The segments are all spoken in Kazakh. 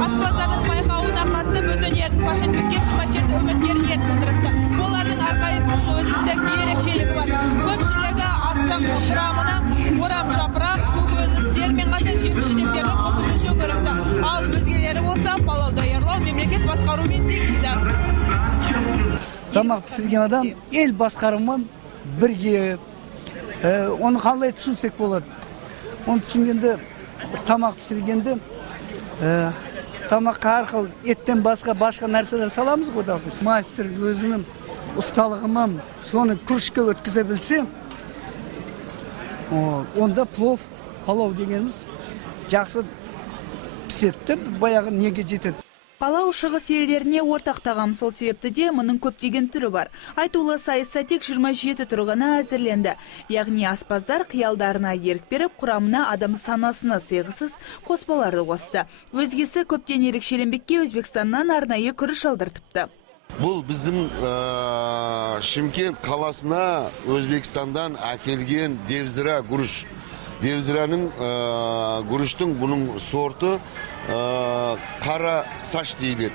аспаздардың байқауына қатысып өз өнерін паш етпекке 27 үміткер ниет білдіріпті. Олардың әрқайсысының өзіндік ерекшелігі бар. Көпшілігі астық құрамына орам жапырақ, көкөністермен қатар жеміс-жидектерді қосуды жөн көріпті. Ал өзгелері болса палау даярлау, мемлекет басқарумен теңейді. Тамақ пісірген адам ел басқарымын бірге, оны қалай түсінсек болады. Оны түсінгенде, тамақ пісіргенде, тамаққа арқылы еттен басқа нәрселер саламыз ғой. Мастер өзінің ұсталығымен соны күрішке өткізе білсе, онда палау дегеніміз жақсы пісетті, баяғы неге жетеді. Палау шығыс елдеріне ортақ тағам, сол себепті де мұның көптеген түрі бар. Айтулы сайыста тек 27 тұрғына әзірленді. Яғни аспаздар қиялдарына ерік беріп, құрамына адам санасына сыйғысыз қоспаларды қосты. Өзгесі көптен ерекшеленбекке Өзбекстаннан арнайы күріш алдыртыпты. Бұл біздің Шымкент қаласына Өзбекстандан әкелген девзира күріш. Девзираның күріштің бұның сорты қара саш дейді.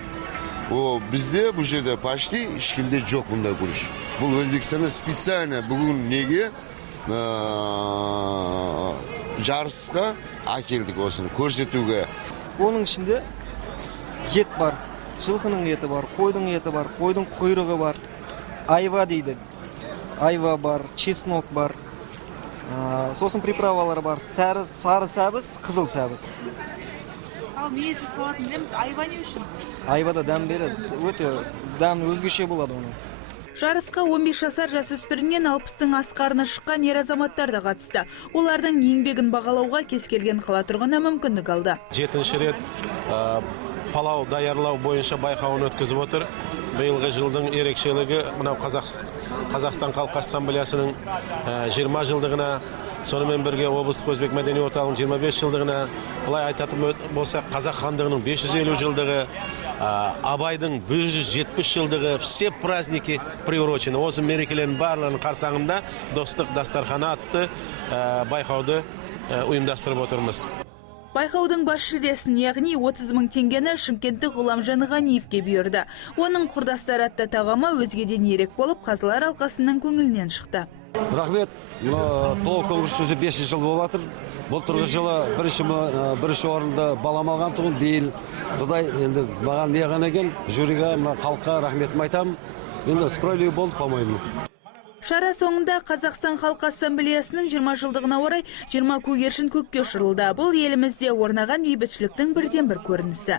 Бізде бұл жерде почти ешкімде жоқ бұндай күріш. Бұл Өзбекстанда специально бүгін неге жарысқа әкелдік осыны көрсетуге. Оның ішінде ет бар, жылқының еті бар, қойдың еті бар, қойдың құйрығы бар, айва дейді. Айва бар, чеснок бар. Сосын приправалар бар, сары сәбіз, қызыл сәбіз. Ал мейесі салатын білеміз, айва не үшін? Айвада дәм береді, өте дәм өзгеше болады оның. Жарысқа 15 жасар жасөспірімнен 60-тың асқарына шыққан ер азаматтар да қатысты. Олардың еңбегін бағалауға кез келген қала тұрғыны мүмкіндік алды. 7-ші рет палау даярлау бойынша байқауын өткізіп отыр. Биылғы жылдың ерекшелігі мынау Қазақстан Халқы Ассамблеясының 20 жылдығына, сонымен бірге облыстық өзбек мәдени орталығының 25 жылдығына, бұлай айтатын болсақ, қазақ хандығының 550 жылдығы, Абайдың 170 жылдығы, все праздники приурочены. Осы мерекелердің барлығының қарсаңында достық дастарханы атты байқауды ұйымдастырып отырмыз. Байқаудың бас жүлдесін, яғни 30 000 теңгені Шымкенттік Ғұламжан Ғаниевке бұйырды. Оның құрдастар атты тағамы өзгеден ерек болып, қазылар алқасының көңілінен шықты. Рахмет, палау конкурсы 5 жыл болып жатыр. Былтырғы жылы бірінші орында балам алған тұғын, биыл Құдай енді маған не ғана екен, жюриға, халыққа рахметім айтамын. Енді справедливо болды, по-моему. Шара соңында Қазақстан Халқы Ассамблеясының 20 жылдығына орай 20 көгершін көкке ұшырылды. Бұл елімізде орнаған бейбітшіліктің бірден бір көрінісі.